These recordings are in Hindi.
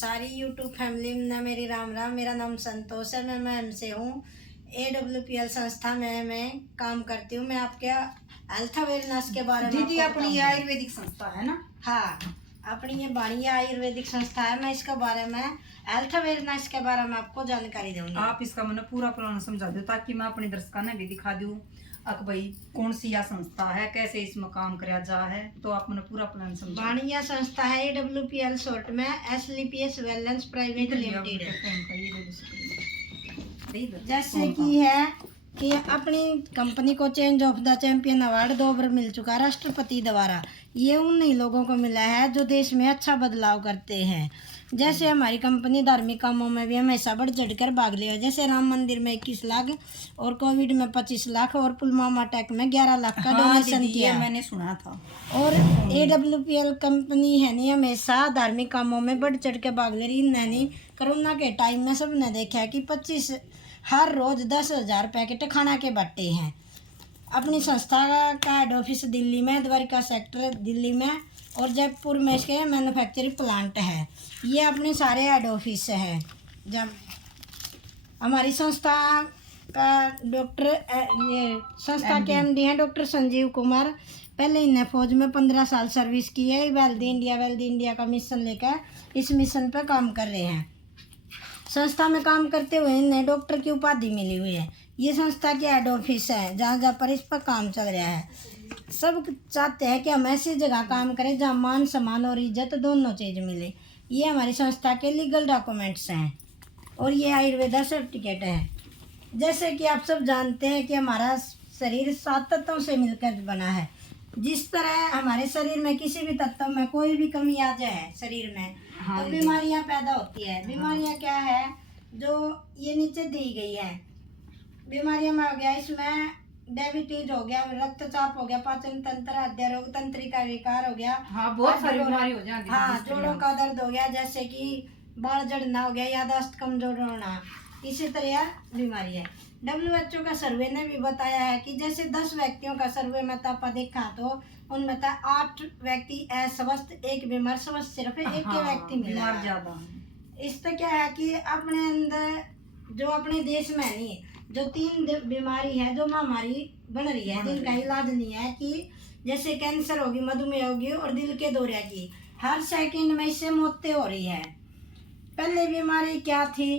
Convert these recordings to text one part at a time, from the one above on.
सारी यूट्यूब फैमिली में मेरी राम राम। मेरा नाम संतोष है, मैं मैम से हूँ। AWPL संस्था में मैं काम करती हूँ। मैं आपके हेल्थ अवेयरनेस के बारे में दीदी अपनी ये आयुर्वेदिक संस्था है ना? हाँ, अपनी ये बाणिया आयुर्वेदिक संस्था है। मैं इसके बारे में हेल्थ अवेयरनेस के बारे में आपको जानकारी दूंगी। आप इसका मैंने पूरा प्लान समझा दो ताकि मैं अपने दर्शकों ने भी दिखा दूँ अक भाई कौन सी यह संस्था है, कैसे इसमें काम करा जा है, तो आप मैंने पूरा प्लान समझा। बाणिया संस्था है AWPL शॉर्ट में, SLPS वेलनेस प्राइवेट लिमिटेड है। जैसे कि है कि अपनी कंपनी को change of the champion award 2 बार मिल चुका है राष्ट्रपति द्वारा। ये उन लोगों को मिला है जो देश में अच्छा बदलाव करते हैं। जैसे हमारी कंपनी धार्मिक कामों में भी हमेशा बढ़ चढ़ कर भाग लिया। जैसे राम मंदिर में 21 लाख और कोविड में 25 लाख और पुलवामा अटैक में 11 लाख का डोनेशन किया, मैंने सुना था। और AWPL कंपनी है नहीं हमेशा धार्मिक कामों में बढ़ चढ़ के भाग ले रही। नहीं, कोरोना के टाइम में सबने देखा है कि 25 हर रोज 10,000 पैकेट खाना के बट्टे हैं। अपनी संस्था का हेड ऑफिस दिल्ली में, द्वारिका सेक्टर दिल्ली में, और जयपुर में इसके मैन्युफैक्चरिंग प्लांट है। ये अपने सारे हेड ऑफिस है। जब हमारी संस्था का ये संस्था के MD हैं डॉक्टर संजीव कुमार। पहले इन्हें फौज में 15 साल सर्विस की है। वेल्दी इंडिया का मिशन लेकर इस मिशन पर काम कर रहे हैं। संस्था में काम करते हुए इन्हें डॉक्टर की उपाधि मिली हुई है। ये संस्था के हेड ऑफिस है जहाँ पर इस पर काम चल रहा है। सब चाहते हैं कि हम ऐसी जगह काम करें जहाँ मान सम्मान और इज्जत दोनों चीज़ मिले। ये हमारी संस्था के लीगल डॉक्यूमेंट्स हैं और ये आयुर्वेदा सर्टिफिकेट है। जैसे कि आप सब जानते हैं कि हमारा शरीर 7 तत्वों से मिलकर बना है। जिस तरह हमारे शरीर में किसी भी तत्व में कोई भी कमी आ जाए शरीर में, हाँ, तो बीमारियां पैदा होती है। बीमारियां क्या है जो ये नीचे दी गई है। बीमारियों में हो गया इसमें डायबिटीज हो गया, रक्तचाप हो गया, पाचन तंत्र, हृदय रोग, तंत्रिका विकार हो गया। हाँ, बहुत सारी बीमारी हो जाती है। हाँ, जोड़ों का दर्द हो गया, जैसे कि बाल झड़ना हो गया, याददाश्त कमजोर होना, इसी तरह बीमारी है। WHO का सर्वे ने भी बताया है कि जैसे 10 व्यक्तियों का सर्वे में तपा देखा तो उनमें 8 व्यक्ति अस्वस्थ, 1 बीमार, स्वस्थ सिर्फ 1 के व्यक्ति मिला ज्यादा। इससे क्या है कि अपने अंदर जो अपने देश में नहीं, जो 3 बीमारी है जो महामारी बन रही है, जिनका इलाज नहीं है, कि जैसे कैंसर होगी, मधुमेह होगी और दिल के दौरे की, हर सेकंड में इससे मौतें हो रही है। पहले बीमारी क्या थी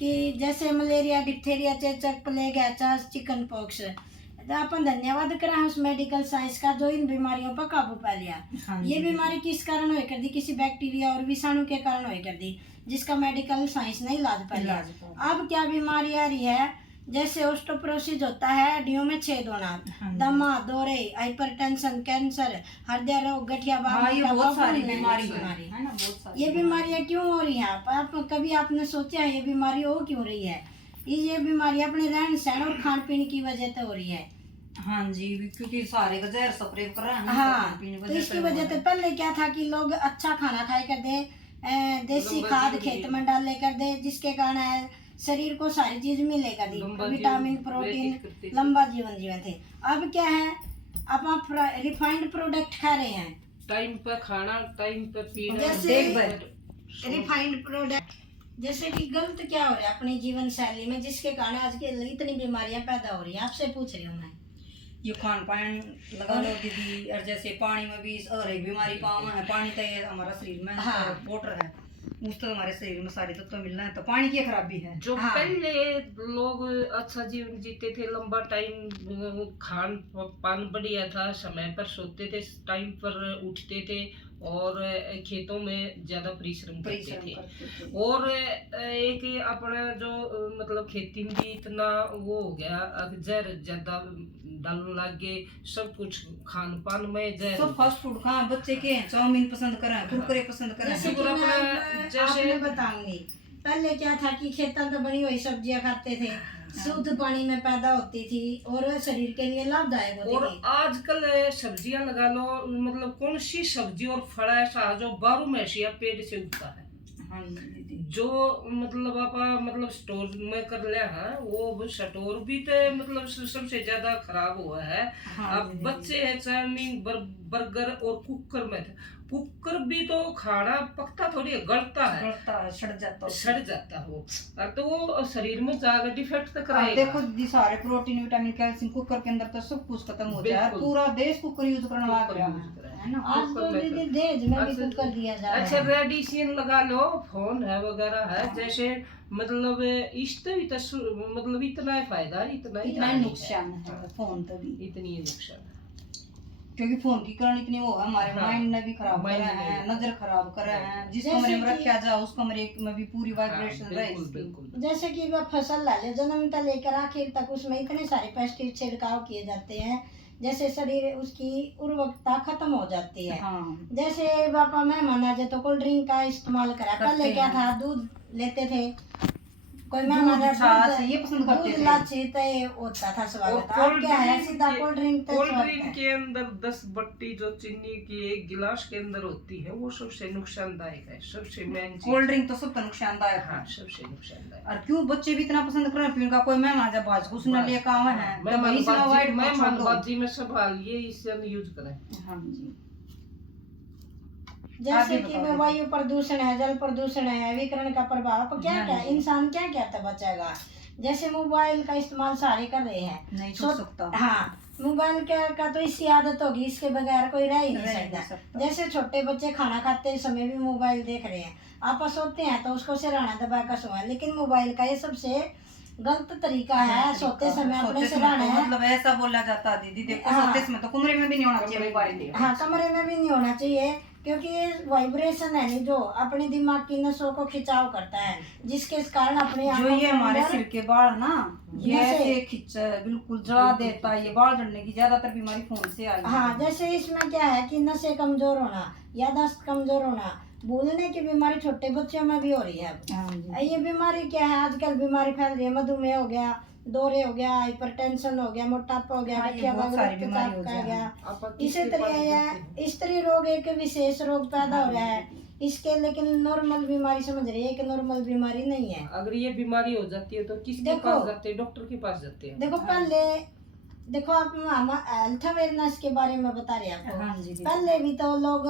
कि जैसे मलेरिया, डिप्थीरिया, चेचक, प्लेग, एचआईवी, चिकन पॉक्स। अपन धन्यवाद करें उस मेडिकल साइंस का जो इन बीमारियों पर काबू पा लिया। ये बीमारी किस कारण हुई कर दी? किसी बैक्टीरिया और विषाणु के कारण हुई कर दी, जिसका मेडिकल साइंस नहीं इलाज पा लिया। अब क्या बीमारी आ रही है? जैसे ऑस्टियोपोरोसिस होता है, हड्डियों में छेद होना, दमा, दौरे, हाइपरटेंशन, कैंसर, हृदय रोग, गठिया, ये बीमारियां क्यों हो रही हैं? आप कभी आपने सोचा है ये बीमारी हो क्यों रही है? ये बीमारी अपने रहन सहन और खान पीन की वजह से हो रही है। हाँ जी, क्योंकि सारे का जहर स्प्रे कर रहे हैं। हाँ, तो इसकी वजह से पहले क्या था कि लोग अच्छा खाना खाए कर दे, देसी खाद खेत में डाले कर दे, जिसके कारण शरीर को सारी चीज मिले कर दी, विटामिन, प्रोटीन, लंबा जीवन जीवन थे। अब क्या है, अब आप रिफाइंड प्रोडक्ट खा रहे हैं, टाइम पर खाना, टाइम पर पीना, जैसे रिफाइंड प्रोडक्ट। जैसे कि गलत क्या हो रहा है अपनी जीवन शैली में, जिसके कारण आज के इतनी बीमारियां पैदा हो रही है? आपसे पूछ रही हूँ मैं। ये खान पान लगा लो दीदी, और जैसे पानी में भी और एक बीमारी पावन है। पानी तो ये हमारा शरीर में वाटर है, उससे हमारे शरीर में सारे तत्व मिलना है, तो पानी की खराबी है। जो पहले लोग अच्छा जीवन जीते थे, लंबा टाइम खान पान बढ़िया था, समय पर सोते थे, टाइम पर उठते थे और खेतों में ज्यादा परिश्रम करते थे। और एक अपना जो मतलब खेती में भी इतना वो हो गया, जहर ज्यादा डालने लग गए, सब कुछ खान पान में जहर। सब फास्ट फूड खा, बच्चे के चाउमीन पसंद करें, कुरकुरे पसंद करें। जैसे बताऊंगी, पहले क्या था कि खेतों में बनी हुई सब्जियां खाते थे, शुद्ध पानी में पैदा होती थी और शरीर के लिए लाभदायक होती थी। और आजकल सब्जियां लगा लो, मतलब कौन सी सब्जी और फल ऐसा जो 12 महीने पेड़ से उगता है। हाँ दीदी, जो मतलब आप मतलब स्टोर में कर लिया है, वो स्टोर भी तो मतलब सबसे ज्यादा खराब हुआ है। हाँ, अब बच्चे हैं चाउमीन, बर्गर और कुकर में कुकर भी तो खाना पकता थोड़ी है, गलता है, गलता है, सड़ जाता हो, और तो वो शरीर में जाकर डिफेक्ट तक अब रहेगा। देखो दीदी, सारे प्रोटीन विटामिन कैल्शियम कुकर के अंदर तो सब कुछ खत्म हो जाए, बिल्कुल। पूरा देश कुकर यूज करने लग रहा है ना। आज तो दीदी दहेज में भी कुकर दिया जा रहा अच्छा, है। रेडिएशन लगा लो, फोन है वगैरह है, जैसे मतलब इससे भी तो मतलब इतना ही फायदा है, इतना ही इतना हानि नुकसान है फोन तो भी, इतनी ही नुकसान है। क्योंकि फोन की कारण इतनी वो है, हमारे हाँ, माइंड ने भी खराब mind करे ने हैं, भी। नजर खराब करे हैं, जिस जैसे कमरे में कि- रखा जाए उस कमरे में भी पूरी हाँ, वाइब्रेशन रहे बिल्कुल इसकी। बिल्कुल। जैसे कि वह फसल ला ले, जन्म से लेकर आखिर तक उसमें इतने सारे पेस्टिसाइड छिड़काव किए जाते हैं, जैसे शरीर उसकी उर्वरकता खत्म हो जाती है। हाँ, जैसे बापा मेहमान आ जाए तो कोल्ड ड्रिंक का इस्तेमाल करा, पहले करते क्या हैं। था, दूध लेते थे, कोई मेहमान दूध, आया, छाछ ये पसंद करते दूध थे। लाची तय होता था और स्वागत। अब क्या है, सीधा कोल्ड ड्रिंक तक कोल्ड स्वागत ड्रिंक है। के अंदर 10 बट्टी जो चीनी की एक गिलास के अंदर होती है, वो सबसे नुकसानदायक है, सबसे मेन चीज। कोल्ड ड्रिंक तो सबका नुकसानदायक हाँ, है। सबसे नुकसानदायक। और क्यों बच्चे भी इतना पसंद कर रहे हैं पीने का, कोई मेहमान जब आज कुछ न लिए काम है तो वही से अवॉइड मैं छोड़ दो। मनबाजी में संभालिए, इससे यूज करें। हाँ जी, जैसे आगे कि बताओ। वायु प्रदूषण है, जल प्रदूषण है, विकिरण का प्रभाव, अब क्या हाँ क्या जी। इंसान क्या क्या तक बचेगा। जैसे मोबाइल का इस्तेमाल सारे कर रहे हैं, नहीं छूट सकता। हाँ, मोबाइल का तो इसकी आदत होगी, इसके बगैर कोई रह ही नहीं रह नहीं सकता। सकता। जैसे छोटे बच्चे खाना खाते समय भी मोबाइल देख रहे हैं, आपस सोते हैं तो उसको सिरहाना दबा कर सोए, लेकिन मोबाइल का ये सबसे गलत तरीका है। सोते समय अपने सोते समय सिरहाना तो है, मतलब ऐसा बोला जाता है दीदी, देखो हाँ। सोते समय तो कमरे में भी नहीं होना चाहिए मोबाइल। हाँ, कमरे में भी नहीं होना चाहिए, क्योंकि ये वाइब्रेशन है नहीं जो अपने दिमाग की नसों को खिंचाव करता है, जिसके कारण अपने जो आंखों ये के हमारे अंदर- सिर के बाल ना, ये जैसे- ऐसे खिंच बिल्कुल जला देता है, ये बाल झड़ने की ज्यादातर बीमारी फोन से आई है। हाँ, जैसे इसमें क्या है कि नसें कमजोर होना, याददाश्त कमजोर होना, भूलने की बीमारी छोटे बच्चों में भी हो रही है अब। हाँ जी। ये बीमारी क्या है, आजकल बीमारी फैल रही है, मधुमेह हो गया, दौरे हो गया, हाइपरटेंशन हो गया, मोटापा हो गया, हाँ, ये गठिया बहुत वगैरह, सारी बीमारी हो रक्तचाप का जाए। गया। आप इसी किसके तरह पास यह जाते हैं? स्त्री रोग एक विशेष रोग पैदा हो रहा है, इसके लेकिन नॉर्मल बीमारी समझ रही है कि नॉर्मल बीमारी नहीं है। अगर ये बीमारी हो जाती है तो किसके देखो- पास जाते हैं? डॉक्टर के पास जाते हैं। देखो पहले, देखो आप हम हेल्थ अवेयरनेस के बारे में बता रहे हैं आपको। हाँ जी, जी। पहले भी तो लोग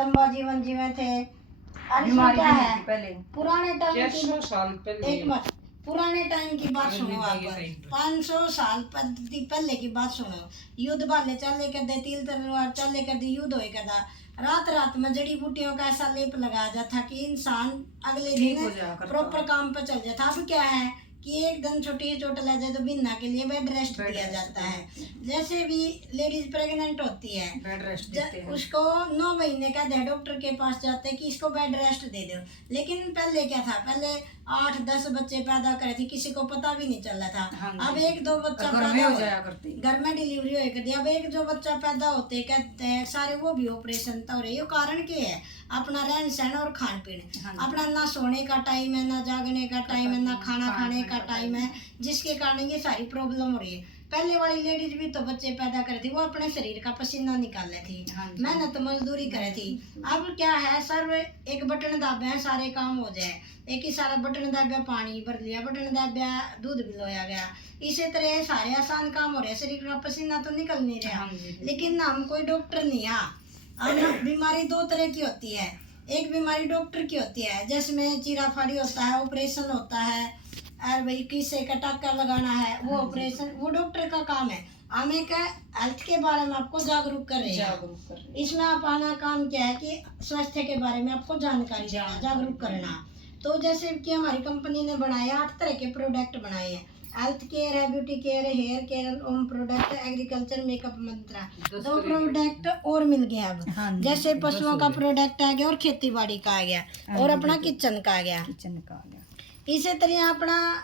लंबा जीवन जीवे थे, और इसमें बीमारी क्या भी नहीं है, थी पहले। पुराने टाइम 600 की, साल पहले। एक बात, पुराने टाइम की बात अरे सुनो आप, ये टाइम पे। 500 साल पहले की बात सुनो। युद्ध वाले चले कर दे, तिल तलवार चले कर दे, युद्ध होए कर दा, रात रात में जड़ी बूटियों का ऐसा लेप लगाया जाता कि इंसान अगले ठीक हो दिन जाया करता। प्रॉपर काम पर चल जाता। अब क्या है कि एक दिन छोटी चोट लग जाए तो बिना के लिए बेड रेस्ट बेड दिया रेस्ट जाता है। जैसे भी लेडीज प्रेग्नेंट होती है, बेड रेस्ट देते हैं। उसको 9 महीने का दे, डॉक्टर के पास जाते हैं कि इसको बेड रेस्ट दे दो। लेकिन पहले क्या था, पहले 8-10 बच्चे पैदा करे थे, किसी को पता भी नहीं चल रहा हाँ था। अब जी। 1-2 बच्चा घर में पैदा हो जाया करती। घर में डिलीवरी हो करती। अब 1-2 बच्चा पैदा होते कहते हैं सारे, वो भी ऑपरेशन तो हो रही है। कारण क्या है, अपना रहन सहन और खान पीन। हाँ जी। अपना ना सोने का टाइम है, ना जागने का टाइम है, ना खाना खाने का टाइम है, जिसके कारण ये सारी प्रॉब्लम हो रही है। पहले वाली लेडीज भी तो बच्चे पैदा करे थी, वो अपने शरीर का पसीना निकाले थी, हाँ जी। मेहनत मजदूरी करे थी। अब क्या है, सर्व एक बटन दाबे हैं सारे काम हो जाए, एक ही सारा बटन दाबा पानी भर लिया, बटन दाबा दूध पिलाया गया। इसी तरह सारे आसान काम हो रहे हैं, शरीर का पसीना तो निकल नहीं रहा। हाँ जी। लेकिन हम कोई डॉक्टर नहीं है। अब बीमारी 2 तरह की होती है, एक बीमारी डॉक्टर की होती है जिसमें चीरा फाड़ी होता है, ऑपरेशन होता है, और भाई किसे का टाका लगाना है, वो ऑपरेशन, वो डॉक्टर का काम है। हमें क्या हेल्थ के बारे में आपको जागरूक कर रहे हैं। जागरूक कर रहे हैं। इसमें अपना काम क्या है कि स्वास्थ्य के बारे में आपको जानकारी देना, जागरूक करना। तो जैसे कि हमारी कंपनी ने बनाए 8 तरह के प्रोडक्ट बनाए हैं, हेल्थ केयर है, ब्यूटी केयर है, hair care, home product, agriculture, makeup mantra. 2 product और मिल गए अब। हाँ जी। जैसे पशुओं का प्रोडक्ट आ गया और खेती बाड़ी का आ गया, और अपना किचन का आ गया। किचन का आ गया। इसी तरह अपना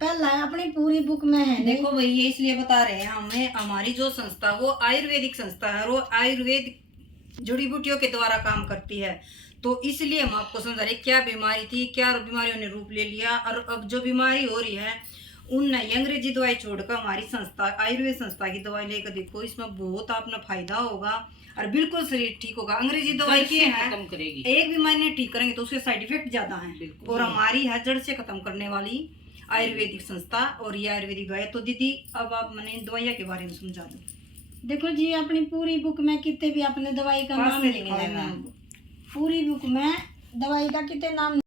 पहला अपनी पूरी बुक में है नहीं? देखो भाई, ये इसलिए बता रहे हैं हमें, हमारी जो संस्था वो आयुर्वेदिक संस्था है, वो आयुर्वेद जड़ी बूटियों के द्वारा काम करती है। तो इसलिए हम आपको समझा रहे क्या बीमारी थी, क्या बीमारियों ने रूप ले लिया, और अब जो बीमारी हो रही है उन अंग्रेजी दवाई छोड़कर हमारी संस्था आयुर्वेद संस्था की दवाई लेकर देखो, इसमें बहुत अपना फायदा होगा और बिल्कुल शरीर ठीक होगा। अंग्रेजी दवाई की है खत्म करेगी। एक बीमारी ने ठीक करेंगे तो उसके साइड इफेक्ट ज्यादा हैं, बिल्कुल। और हमारी है जड़ से खत्म करने वाली आयुर्वेदिक संस्था, और ये आयुर्वेदिक दवाई। तो दीदी अब आप मैंने दवाइयाँ के बारे में समझा दो। देखो जी अपनी पूरी बुक में कितने भी आपने दवाई का पास नाम से नहीं लिखा है मिलेगा। मैम। पूरी बुक में दवाई का कितने नाम